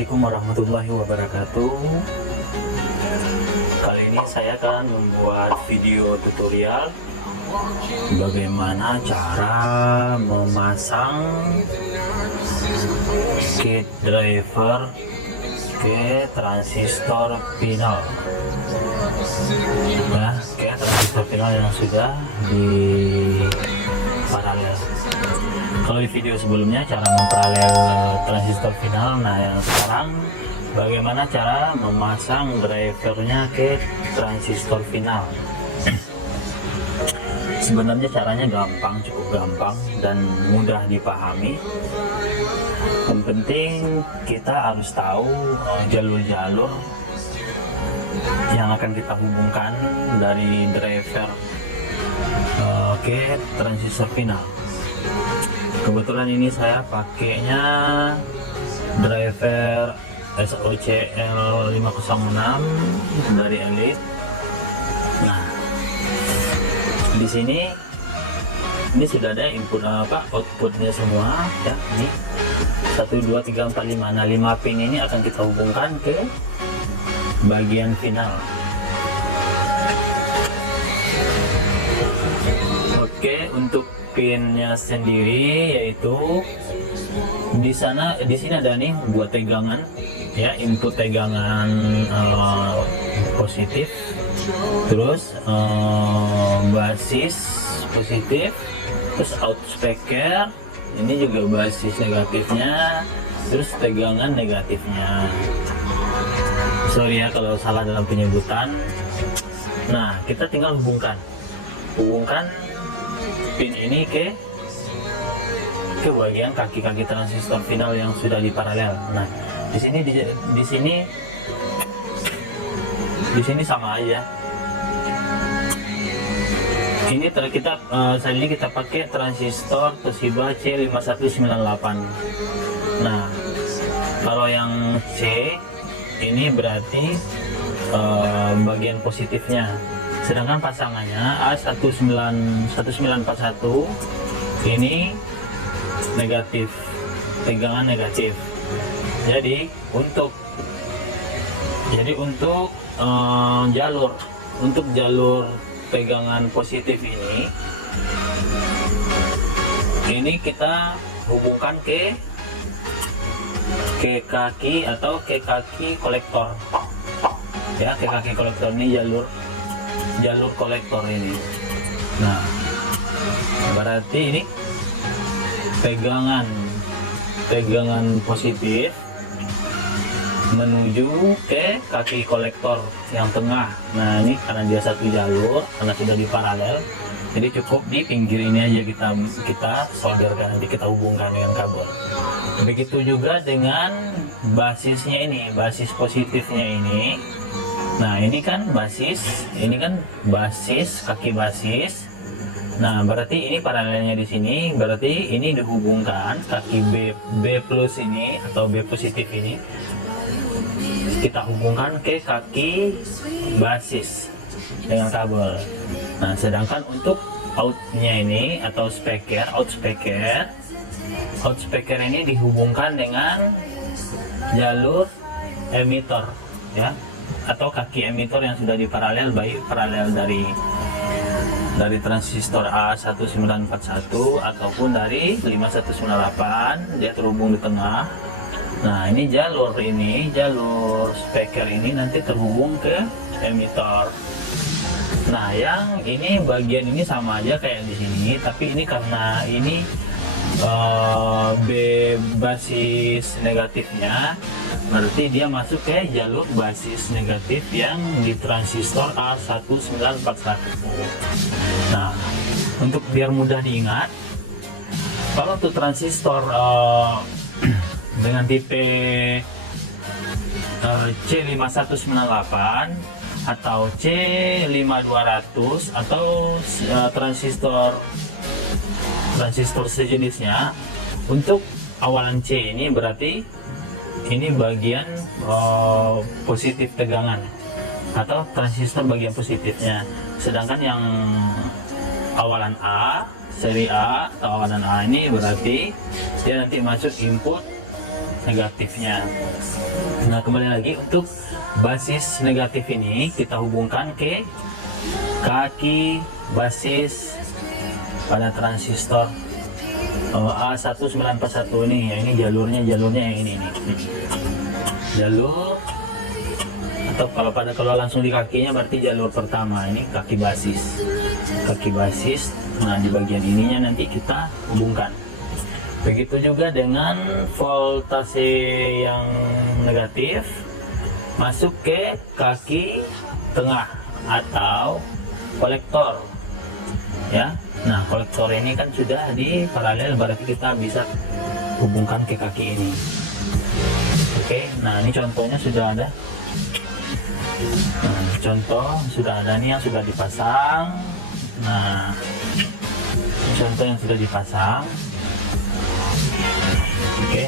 Assalamualaikum warahmatullahi wabarakatuh. Kali ini saya akan membuat video tutorial bagaimana cara memasang kit driver ke transistor final, ke transistor final yang sudah di paralel. Kalau di video sebelumnya cara memparalel transistor final, nah yang sekarang bagaimana cara memasang drivernya ke transistor final. Sebenarnya caranya gampang, cukup gampang dan mudah dipahami. Yang penting kita harus tahu jalur-jalur yang akan kita hubungkan dari driver ke transistor final. Kebetulan ini saya pakainya driver SOCL 506 dari Elite. Nah, di sini ini sudah ada input outputnya semua ya. Ini 1 2 3 4 5. Nah, 5 pin ini akan kita hubungkan ke bagian final. Oke, untuk pinnya sendiri yaitu di sini ada nih buat tegangan ya, input tegangan positif, terus basis positif, terus out speaker ini juga basis negatifnya, terus tegangan negatifnya. Sorry ya kalau salah dalam penyebutan. Nah, kita tinggal hubungkan pin ini ke bagian kaki-kaki transistor final yang sudah diparalel. Nah, di sini sama aja. Ini saat ini kita pakai transistor Toshiba C5198. Nah, kalau yang C ini berarti bagian positifnya. Sedangkan pasangannya A1941 ini negatif, tegangan negatif. Jadi untuk jalur tegangan positif ini kita hubungkan ke kaki atau ke kaki kolektor ya, ke kaki kolektor ini jalur kolektor ini. Nah, berarti ini tegangan positif menuju ke kaki kolektor yang tengah. Nah, ini karena dia satu jalur, karena sudah diparalel, jadi cukup di pinggir ini aja kita solderkan, nanti kita hubungkan dengan kabel. Begitu juga dengan basisnya ini, basis positifnya ini. Nah, ini kan basis, kaki basis. Nah, berarti ini paralelnya di sini, berarti ini dihubungkan kaki B plus ini atau B positif ini, kita hubungkan ke kaki basis dengan kabel. Nah, sedangkan untuk outnya ini atau out speaker ini dihubungkan dengan jalur emitter ya, atau kaki emitter yang sudah diparalel, baik paralel dari transistor A1941 ataupun dari 5198, dia terhubung di tengah. Nah, ini jalur speaker ini nanti terhubung ke emitter. Nah, yang ini bagian ini sama aja kayak di sini, tapi ini karena ini B basis negatifnya, berarti dia masuk ke jalur basis negatif yang di transistor A1941. Nah, untuk biar mudah diingat, kalau untuk transistor dengan tipe C5198 atau C5200 atau transistor sejenisnya, untuk awalan C ini berarti ini bagian positif tegangan atau transistor bagian positifnya. Sedangkan yang awalan A, seri A atau awalan A ini berarti dia nanti masuk input negatifnya. Nah, kembali lagi untuk basis negatif ini kita hubungkan ke kaki basis pada transistor A1941 ini. Ya, ini jalurnya yang ini nih. Jalur, atau kalau langsung di kakinya berarti jalur pertama, ini kaki basis. Nah, di bagian ininya nanti kita hubungkan. Begitu juga dengan voltase yang negatif masuk ke kaki tengah atau kolektor, ya. Nah, kolektor ini kan sudah di paralel, berarti kita bisa hubungkan ke kaki ini. Oke, nah ini contohnya sudah ada. Nah, contoh sudah ada nih yang sudah dipasang. Nah, ini contoh yang sudah dipasang. Oke.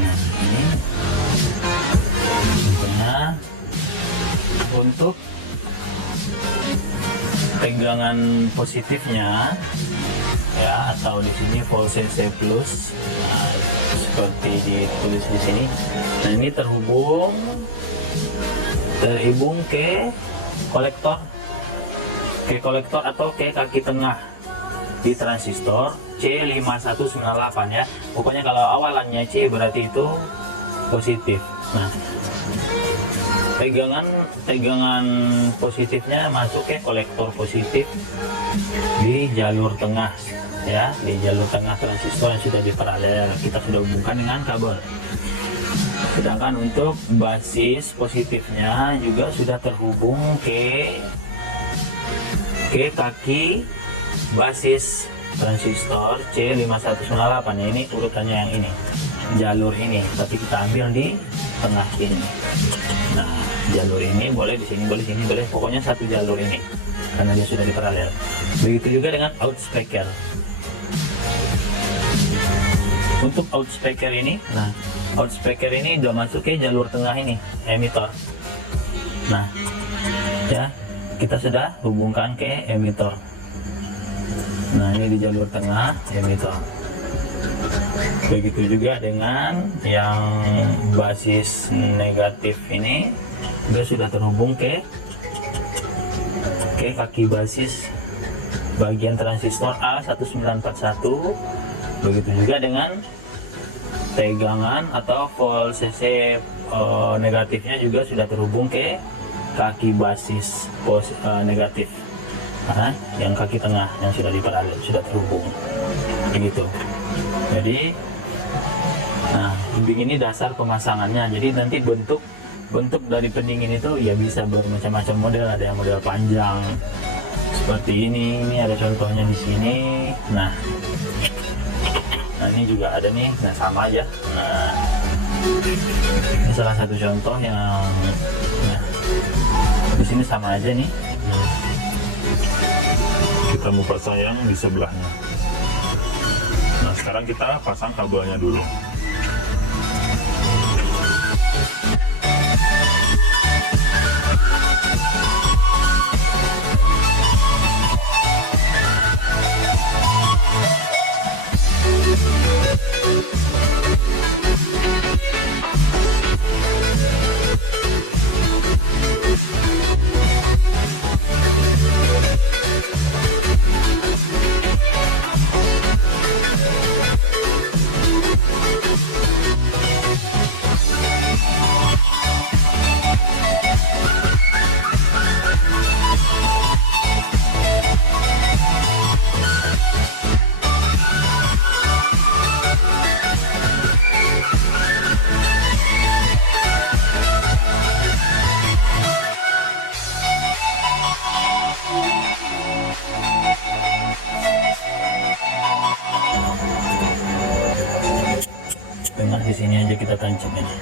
Nah, ini contohnya untuk tegangan positifnya, ya, atau di sini voltase plus. Nah, seperti ditulis di sini. Nah, ini terhubung ke kolektor, atau ke kaki tengah di transistor C5198, ya. Pokoknya kalau awalannya C berarti itu positif. Nah, tegangan positifnya masuk ke kolektor positif di jalur tengah, ya, di jalur tengah transistor yang sudah diparalel, kita sudah hubungkan dengan kabel. Sedangkan untuk basis positifnya juga sudah terhubung ke kaki basis transistor C5198, ya. Ini urutannya yang ini, jalur ini, tapi kita ambil di tengah sini. Nah, jalur ini boleh di sini, boleh sini, boleh, pokoknya satu jalur ini karena dia sudah diparalel. Begitu juga dengan out speaker. Untuk out speaker ini, nah, out speaker ini udah masuk ke jalur tengah ini, emitter. Nah, ya, kita sudah hubungkan ke emitter. Nah, ini di jalur tengah emitter. Begitu juga dengan yang basis negatif ini juga sudah terhubung ke kaki basis bagian transistor A1941. Begitu juga dengan tegangan atau voltase negatifnya juga sudah terhubung ke kaki basis negatif. Nah, yang kaki tengah yang sudah diparalel sudah terhubung, begitu. Jadi, nah, ini dasar pemasangannya. Jadi nanti bentuk dari pendingin itu ya bisa bermacam-macam model. Ada yang model panjang seperti ini ada contohnya di sini. Nah, ini juga ada nih. Nah, sama aja. Nah, ini salah satu contoh yang, nah, di sini sama aja nih. Kita mau pasang yang di sebelahnya. Nah, sekarang kita pasang kabelnya dulu. Tengah di sini aja kita tancap ini.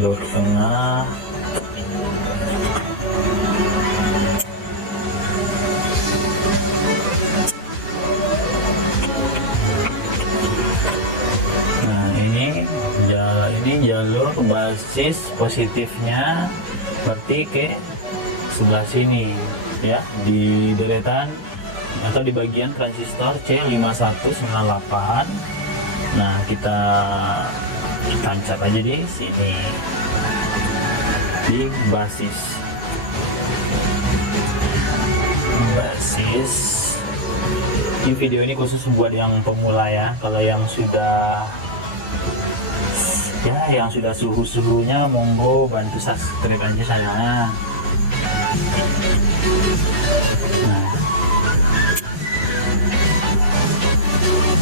Jalur tengah. jalur basis positifnya berarti ke sebelah sini ya, di deretan atau di bagian transistor C5198. Nah, kita tancap aja di sini di basis. Ini video ini khusus buat yang pemula ya. Kalau yang sudah suhu-suhunya monggo bantu subscribe aja saya. Nah.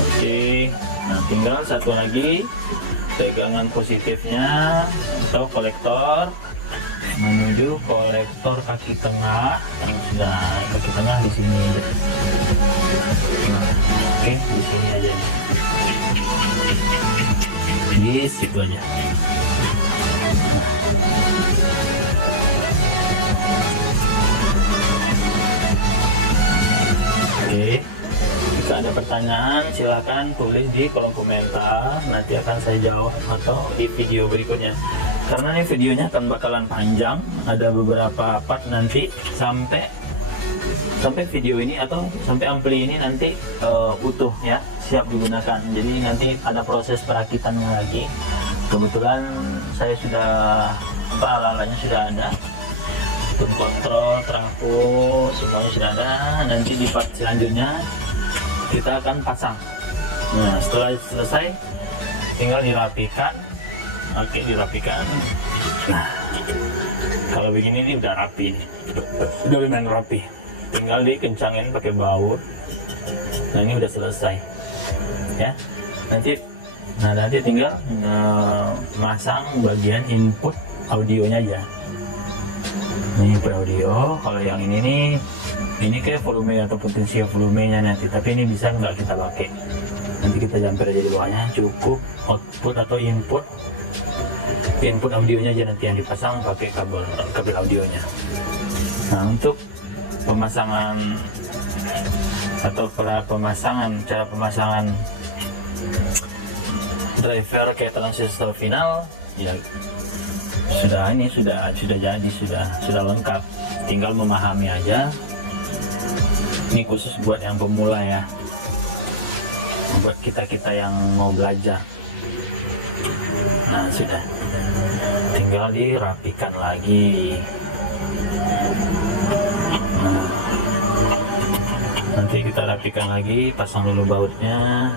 Oke, nah tinggal satu lagi tegangan positifnya atau kolektor menuju kolektor kaki tengah yang sudah kaki tengah di sini. Nah, oke, di sini aja nih. Di situ aja. Oke, jika ada pertanyaan silakan tulis di kolom komentar, nanti akan saya jawab atau di video berikutnya. Karena ini videonya akan bakalan panjang, ada beberapa part nanti sampai video ini atau sampai ampli ini nanti utuh ya, siap digunakan. Jadi nanti ada proses perakitannya lagi. Kebetulan saya sudah alat-alatnya sudah ada, untuk kontrol, trafo, semuanya sudah ada. Nanti di part selanjutnya kita akan pasang. Nah, setelah selesai tinggal dirapikan. Oke, dirapikan. Nah, kalau begini ini udah rapi nih, udah lumayan rapi. Tinggal dikencangin pakai baut. Nah, ini udah selesai ya. Nanti tinggal masang bagian input audionya aja. Ini input audio. Kalau yang ini kayak volume atau potensial volumenya nanti, tapi ini bisa nggak kita pakai. Nanti kita jumper aja di bawahnya. Cukup output atau input audionya aja nanti yang dipasang pakai kabel audionya. Nah, untuk pemasangan atau cara pemasangan driver ke transistor final ya sudah jadi, sudah lengkap, tinggal memahami aja. Ini khusus buat yang pemula ya, buat kita yang mau belajar. Nah, sudah tinggal dirapikan lagi. Nah, nanti kita rapikan lagi, pasang dulu bautnya.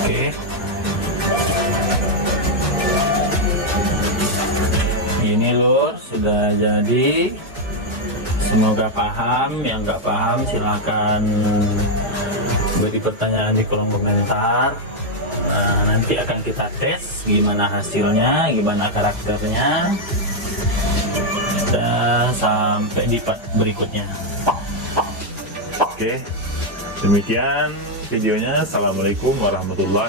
Oke, ini lur sudah jadi. Semoga paham. Yang nggak paham silakan beri pertanyaan di kolom komentar. Nanti akan kita tes gimana hasilnya, gimana karakternya, dan sampai di part berikutnya. Oke, demikian videonya. Assalamualaikum warahmatullahi